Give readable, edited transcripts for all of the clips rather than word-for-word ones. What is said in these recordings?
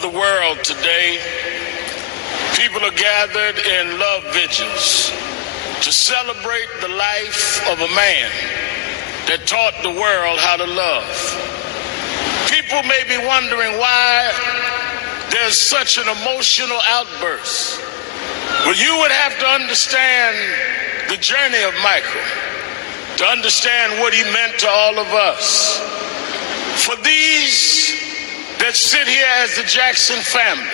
the world today, people are gathered in love vigils to celebrate the life of a man that taught the world how to love. People may be wondering why there's such an emotional outburst. Well, you would have to understand the journey of Michael to understand what he meant to all of us. For these that sit here as the Jackson family,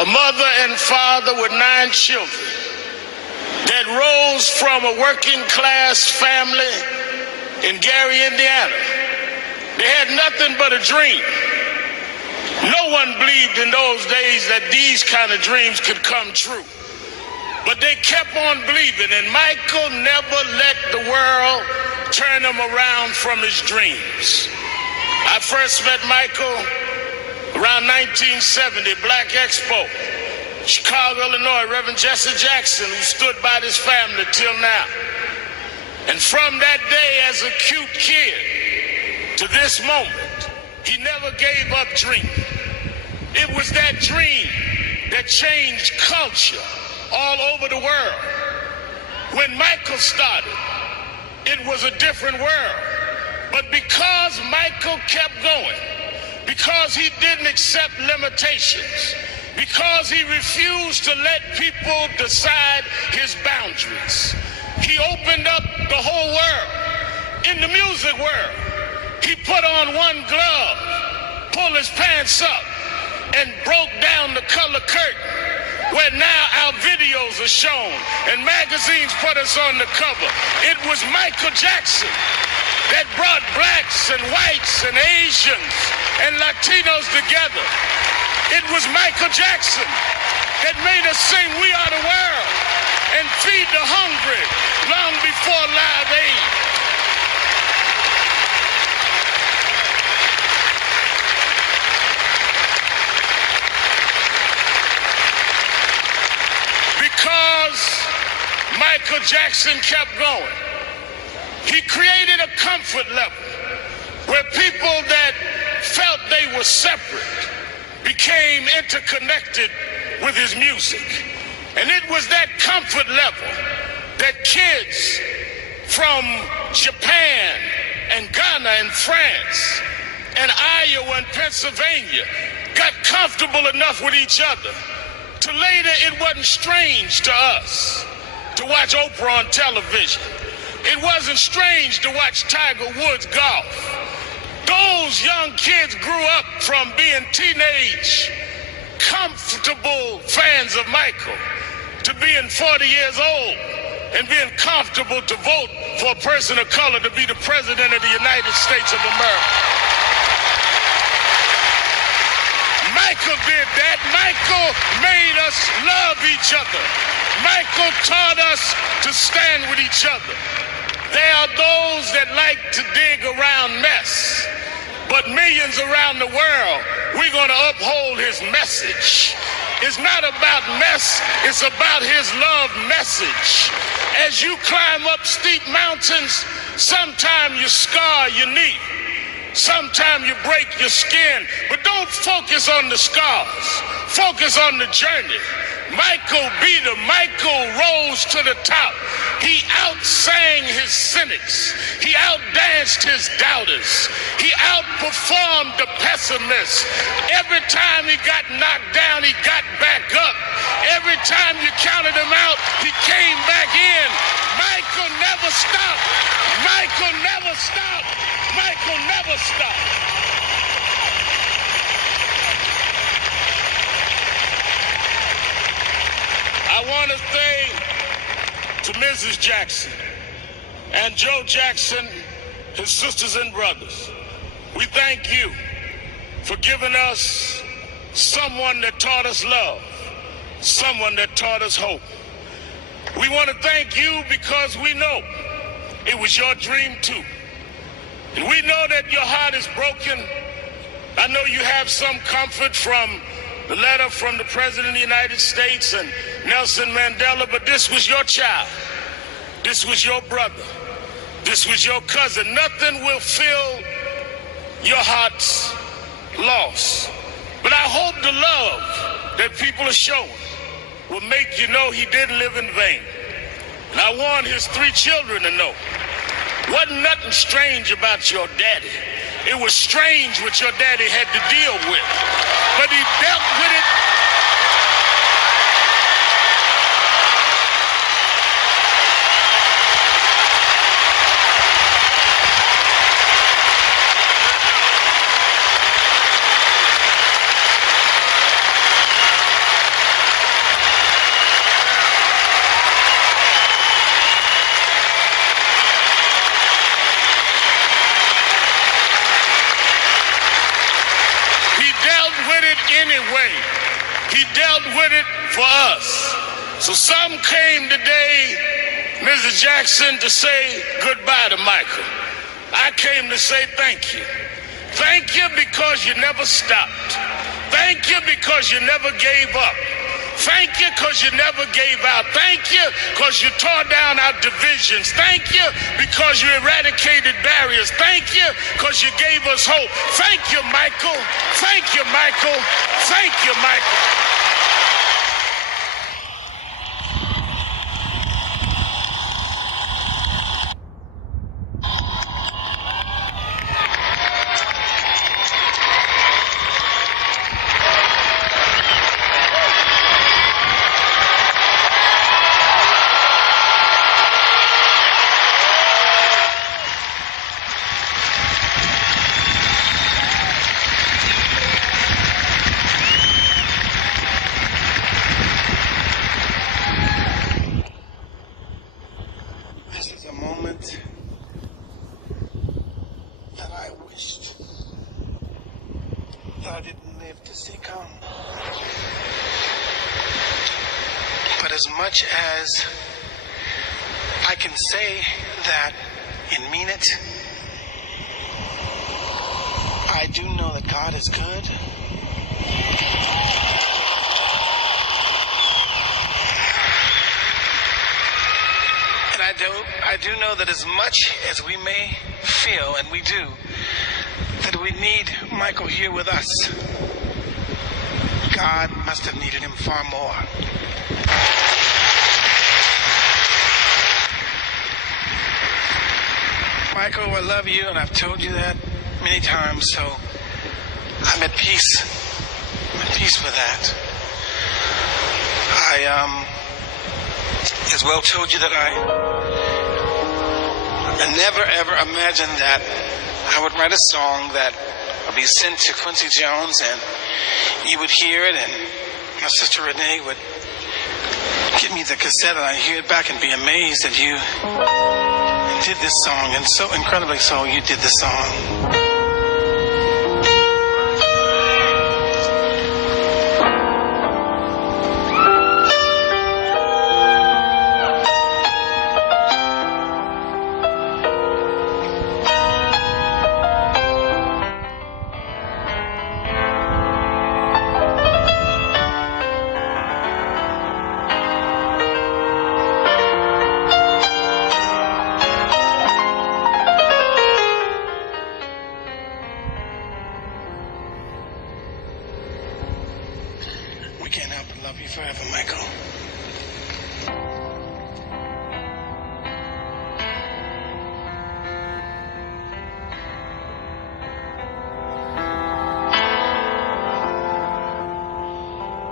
a mother and father with 9 children that rose from a working class family in Gary, Indiana. They had nothing but a dream. No one believed in those days that these kind of dreams could come true. But they kept on believing, and Michael never let the world turn him around from his dreams. I first met Michael around 1970, Black Expo, Chicago, Illinois, Reverend Jesse Jackson, who stood by this family till now. And from that day, as a cute kid, to this moment, he never gave up dreaming. It was that dream that changed culture all over the world. When Michael started, it was a different world. But because Michael kept going, because he didn't accept limitations, because he refused to let people decide his boundaries, he opened up the whole world. In the music world, he put on one glove, pulled his pants up, and broke down the color curtain, where now our videos are shown and magazines put us on the cover. It was Michael Jackson that brought blacks and whites and Asians and Latinos together. It was Michael Jackson that made us sing "We Are the World" and feed the hungry long before Live Aid. Because Michael Jackson kept going, he created a comfort level where people that felt they were separate became interconnected with his music. And it was that comfort level that kids from Japan and Ghana and France and Iowa and Pennsylvania got comfortable enough with each other to later it wasn't strange to us to watch Oprah on television. It wasn't strange to watch Tiger Woods golf. Those young kids grew up from being teenage, comfortable fans of Michael to being 40 years old and being comfortable to vote for a person of color to be the president of the United States of America. Michael did that. Michael made us love each other. Michael taught us to stand with each other. There are those that like to dig around mess, but millions around the world, we're going to uphold his message. It's not about mess, it's about his love message. As you climb up steep mountains, sometimes you scar your knee. Sometimes you break your skin, but don't focus on the scars. Focus on the journey. Michael beat him. Michael rose to the top. He outsang his cynics. He outdanced his doubters. He outperformed the pessimists. Every time he got knocked down, he got back up. Every time you counted him out, he came back in. Michael never stopped. Michael never stopped. Michael never stopped. I want to say to Mrs. Jackson and Joe Jackson, his sisters and brothers, we thank you for giving us someone that taught us love, someone that taught us hope. We want to thank you because we know it was your dream too. And we know that your heart is broken. I know you have some comfort from the letter from the President of the United States and Nelson Mandela, but this was your child. This was your brother. This was your cousin. Nothing will fill your heart's loss But I hope the love that people are showing will make you know he didn't live in vain. And I want his 3 children to know, wasn't nothing strange about your daddy. It was strange what your daddy had to deal with, but he dealt with it. Anyway, he dealt with it for us. So some came today, Mrs. Jackson, to say goodbye to Michael. I came to say thank you. Thank you because you never stopped. Thank you because you never gave up. Thank you because you never gave out. Thank you because you tore down our divisions. Thank you because you eradicated barriers. Thank you because you gave us hope. Thank you, Michael. Thank you, Michael. Thank you, Michael. I didn't live to see come. But as much as I can say that and mean it, I do know that God is good. And I do know that as much as we may feel, and we do, that we need Michael here with us, God must have needed him far more. Michael, I love you, and I've told you that many times, so I'm at peace. I'm at peace with that. I as well told you that I never ever imagined that I would write a song that would be sent to Quincy Jones and you would hear it, and my sister Renee would give me the cassette and I'd hear it back and be amazed that you did this song, and so incredibly so you did this song. We can't help but love you forever, Michael.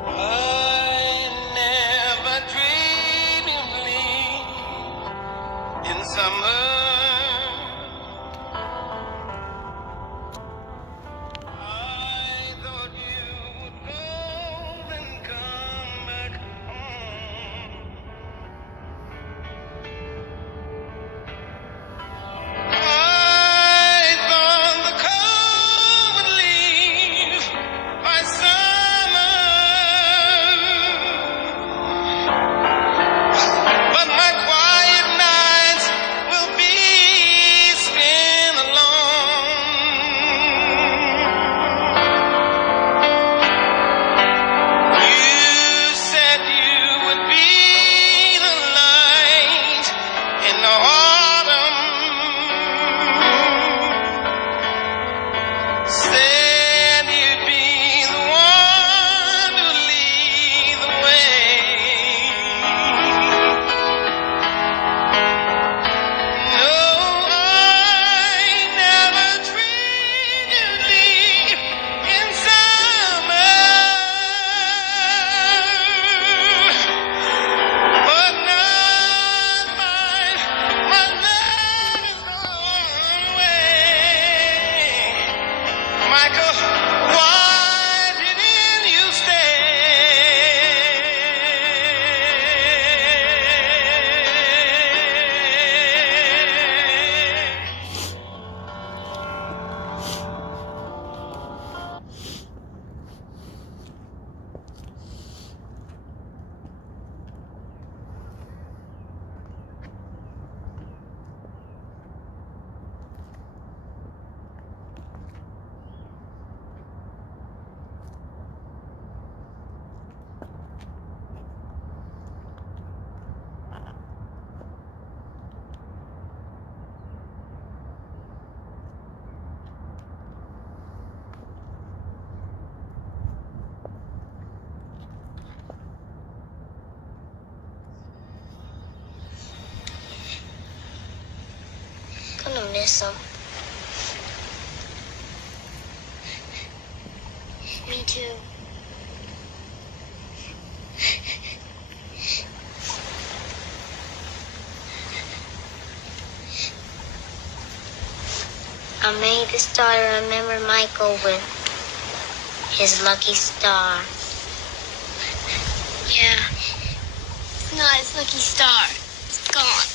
I never dreamed of leaving in summer. Said you'd be the one. like a white Indian you stand. Gonna miss him. Me too. I made the star to remember Michael with his lucky star. Yeah. It's not his lucky star. It's gone.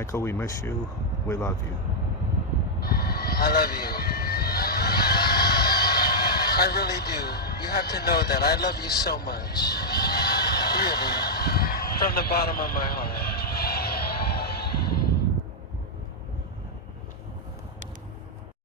Michael, we miss you. We love you. I love you. I really do. You have to know that I love you so much. Really. From the bottom of my heart.